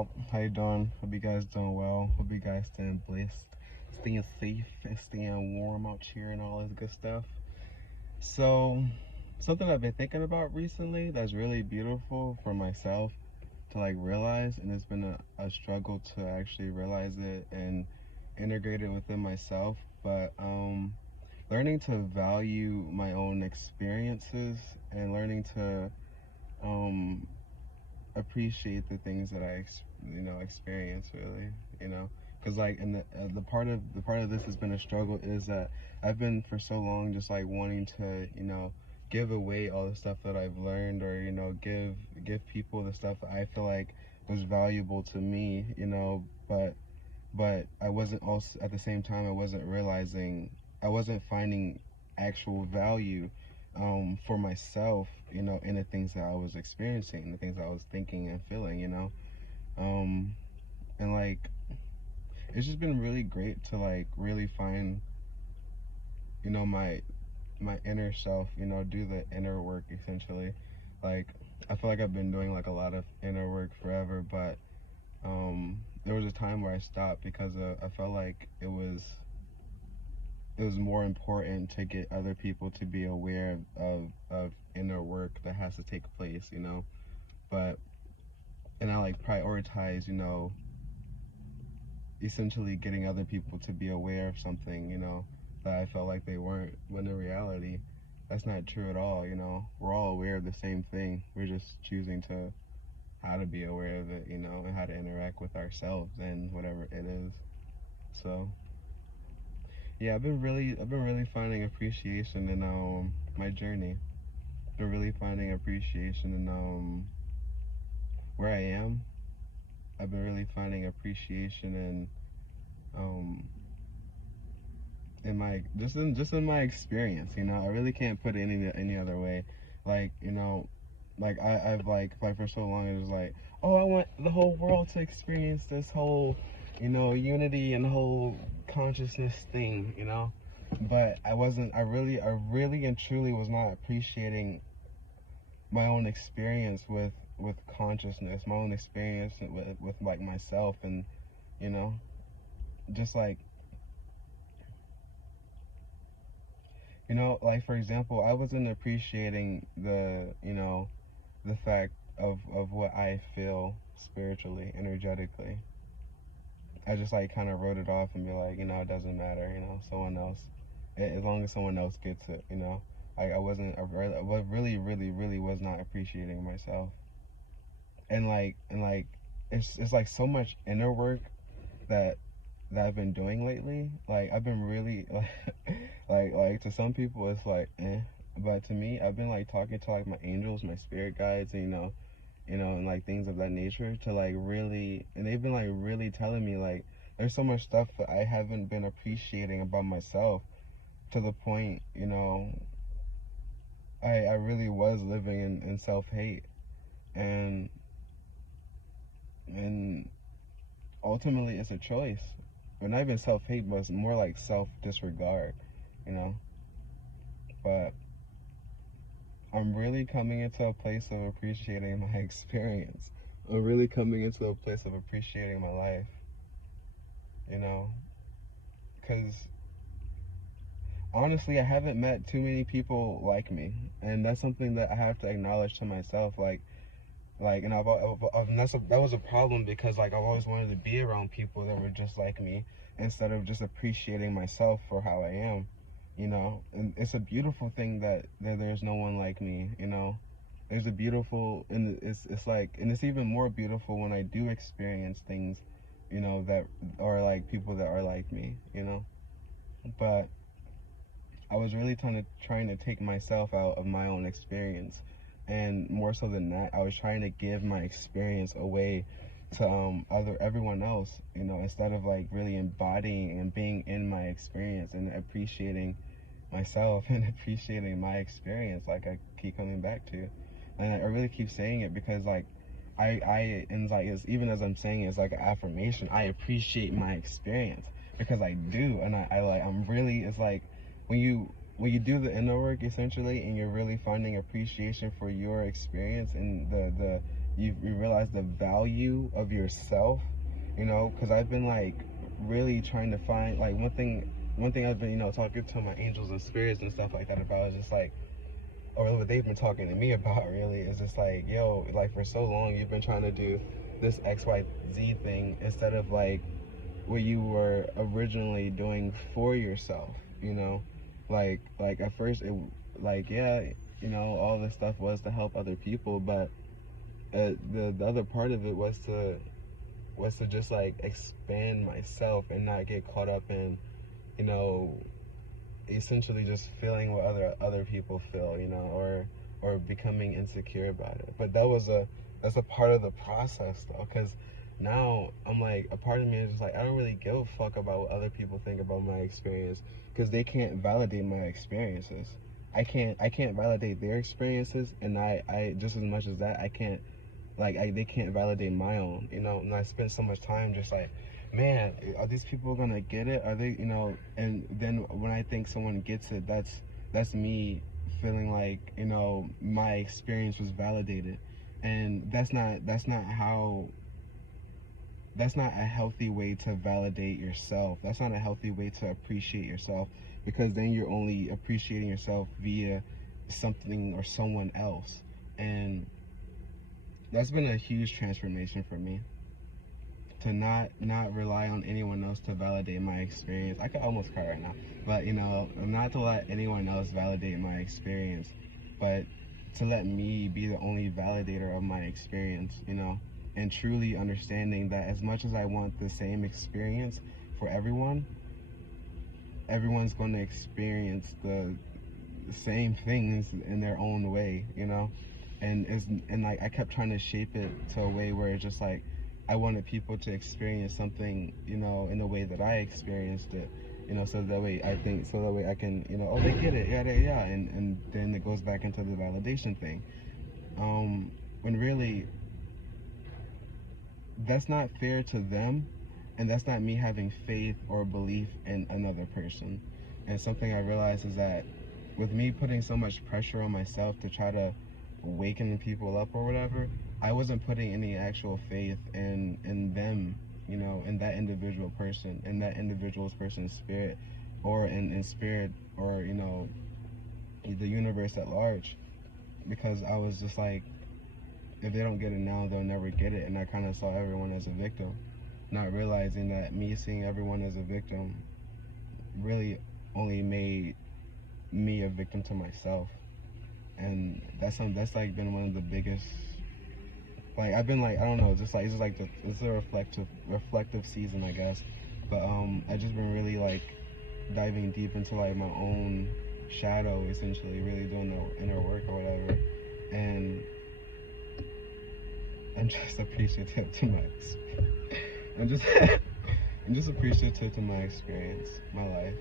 y'all? How you doing? Hope you guys doing well. Hope you guys staying blessed, staying safe, and staying warm out here and all this good stuff. So, something I've been thinking about recently that's really beautiful for myself to like realize, and it's been a struggle to actually realize it and integrate it within myself. But learning to value my own experiences and learning to um appreciate the things that experience, really, because like, and the part of this has been a struggle is that I've been for so long just like wanting to give away all the stuff that I've learned, or give people the stuff that I feel like was valuable to me, but I wasn't, also at the same time I wasn't realizing, I wasn't finding actual value for myself, in the things that I was experiencing, the things I was thinking and feeling, um, and like it's just been really great to like really find, my inner self, do the inner work essentially. Like, I feel like I've been doing like a lot of inner work forever, but there was a time where I stopped because I felt like it was more important to get other people to be aware of inner work that has to take place, but and I like prioritize, essentially getting other people to be aware of something, that I felt like they weren't, when in reality that's not true at all. We're all aware of the same thing, we're just choosing to how to be aware of it, and how to interact with ourselves and whatever it is. So yeah, I've been really finding appreciation in my journey. I've been really finding appreciation in where I am. I've been really finding appreciation um in my, just in my experience. I really can't put it any other way. Like, like I've like for so long it was like, oh, I want the whole world to experience this whole, unity and whole consciousness thing, but I really and truly was not appreciating my own experience with consciousness, my own experience with like myself, and you know just like, like, for example, I wasn't appreciating the fact of what I feel spiritually, energetically. I just like kind of wrote it off and be like, it doesn't matter, someone else, as long as someone else gets it, I wasn't, I really was not appreciating myself. And like it's like so much inner work that I've been doing lately. Like, I've been really like to some people it's like but to me, I've been like talking to like my angels, my spirit guides, and and like things of that nature, to like really, and they've been like really telling me like there's so much stuff that I haven't been appreciating about myself, to the point, I really was living in self-hate, and and ultimately it's a choice. But not even self-hate, but it's more like self-disregard, you know but I'm really coming into a place of appreciating my experience. I'm really coming into a place of appreciating my life, you know because honestly, I haven't met too many people like me, and that's something that I have to acknowledge to myself. And that was a problem, because like I've always wanted to be around people that were just like me, instead of just appreciating myself for how I am. And it's a beautiful thing that there's no one like me. There's a beautiful, and it's like, and it's even more beautiful when I do experience things, that are like people that are like me. But I was really trying to take myself out of my own experience, and more so than that, I was trying to give my experience away to everyone else, instead of like really embodying and being in my experience and appreciating myself and appreciating my experience, like I keep coming back to. And I really keep saying it because like and like, it's, even as I'm saying it, it's like an affirmation. I appreciate my experience because I do, and I'm really, it's like when you do the inner work essentially, and you're really finding appreciation for your experience and you realize the value of yourself, you know, because I've been like really trying to find like one thing I've been, you know, talking to my angels and spirits and stuff like that about is just like, or what they've been talking to me about really is just like, yo, like for so long you've been trying to do this XYZ thing instead of like what you were originally doing for yourself, you know? Like at first it, like, yeah, you know, all this stuff was to help other people, but the other part of it was to just like expand myself and not get caught up in, you know, essentially just feeling what other people feel, you know, or becoming insecure about it. But that's a part of the process though, because now I'm like, a part of me is just like, I don't really give a fuck about what other people think about my experience, because they can't validate my experiences. I can't validate their experiences, and I just as much as that, I can't, like, they can't validate my own, you know. And I spent so much time just like, man, are these people gonna get it? Are they, you know? And then when I think someone gets it, that's me feeling like, you know, my experience was validated. And that's not a healthy way to validate yourself. That's not a healthy way to appreciate yourself, because then you're only appreciating yourself via something or someone else. And that's been a huge transformation for me, to not rely on anyone else to validate my experience. I could almost cry right now, but you know, not to let anyone else validate my experience, but to let me be the only validator of my experience, you know, and truly understanding that as much as I want the same experience for everyone, everyone's going to experience the same things in their own way, you know. And like, I kept trying to shape it to a way where it's just like, I wanted people to experience something, you know, in the way that I experienced it, you know, so that way I think, so that way I can, you know, oh, they get it, yeah, yeah, and then it goes back into the validation thing. When really that's not fair to them, and that's not me having faith or belief in another person. And something I realized is that with me putting so much pressure on myself to try to waken people up or whatever, I wasn't putting any actual faith in them, you know, in that individual person, in that individual person's spirit, or in spirit, or, you know, the universe at large, because I was just like, if they don't get it now, they'll never get it. And I kind of saw everyone as a victim, not realizing that me seeing everyone as a victim really only made me a victim to myself. And that's like been one of the biggest, like, I've been like, I don't know, just like, it's just like it's a reflective season, I guess. But I just been really like diving deep into like my own shadow, essentially, really doing the inner work or whatever. And I'm just appreciative to my I'm just I'm just appreciative to my experience, my life.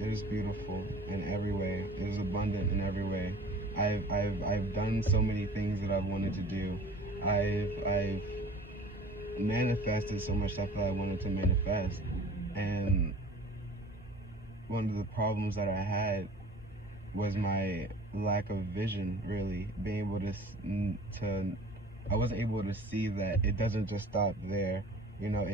It is beautiful in every way. It is abundant in every way. I've done so many things that I've wanted to do. I've manifested so much stuff that I wanted to manifest. And one of the problems that I had was my lack of vision, really. Being able to I wasn't able to see that it doesn't just stop there. You know,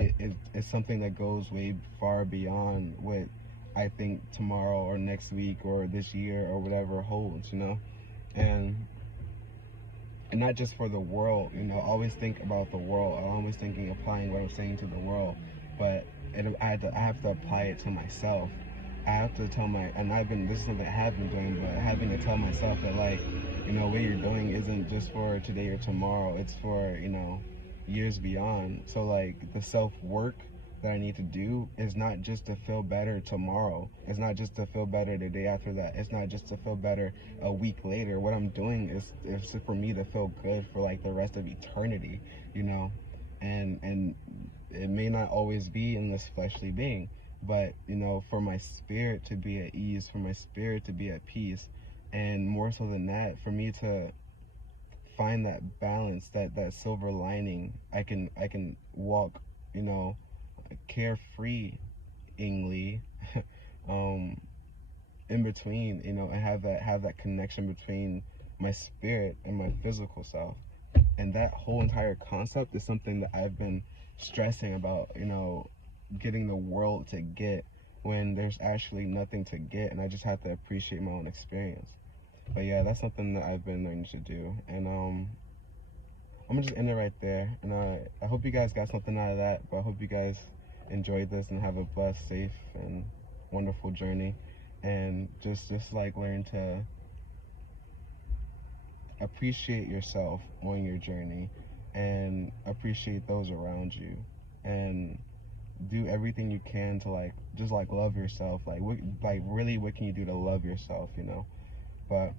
it's something that goes way far beyond what I think tomorrow or next week or this year or whatever holds, you know? And not just for the world, you know, I always think about the world. I'm always thinking, applying what I'm saying to the world, but I have to apply it to myself. I have to tell this is something I have been doing, but having to tell myself that, like, you know, what you're doing isn't just for today or tomorrow, it's for, you know, years beyond. So like, the self-work that I need to do is not just to feel better tomorrow. It's not just to feel better the day after that. It's not just to feel better a week later. What I'm doing is for me to feel good for like the rest of eternity, you know? And it may not always be in this fleshly being, but, you know, for my spirit to be at ease, for my spirit to be at peace, and more so than that, for me to find that balance, that silver lining, I can walk, you know, carefreeingly um in between, you know, and have that connection between my spirit and my physical self. And that whole entire concept is something that I've been stressing about, you know, getting the world to get when there's actually nothing to get, and I just have to appreciate my own experience. But yeah, that's something that I've been learning to do. And I'm gonna just end it right there. And I hope you guys got something out of that. But I hope you guys enjoyed this and have a blessed, safe, and wonderful journey. And just like learn to appreciate yourself on your journey, and appreciate those around you, and do everything you can to like just like love yourself. Like really, what can you do to love yourself? You know. But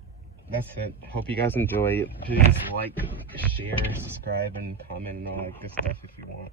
that's it. Hope you guys enjoy it. Please like, share, subscribe, and comment and all that good stuff if you want.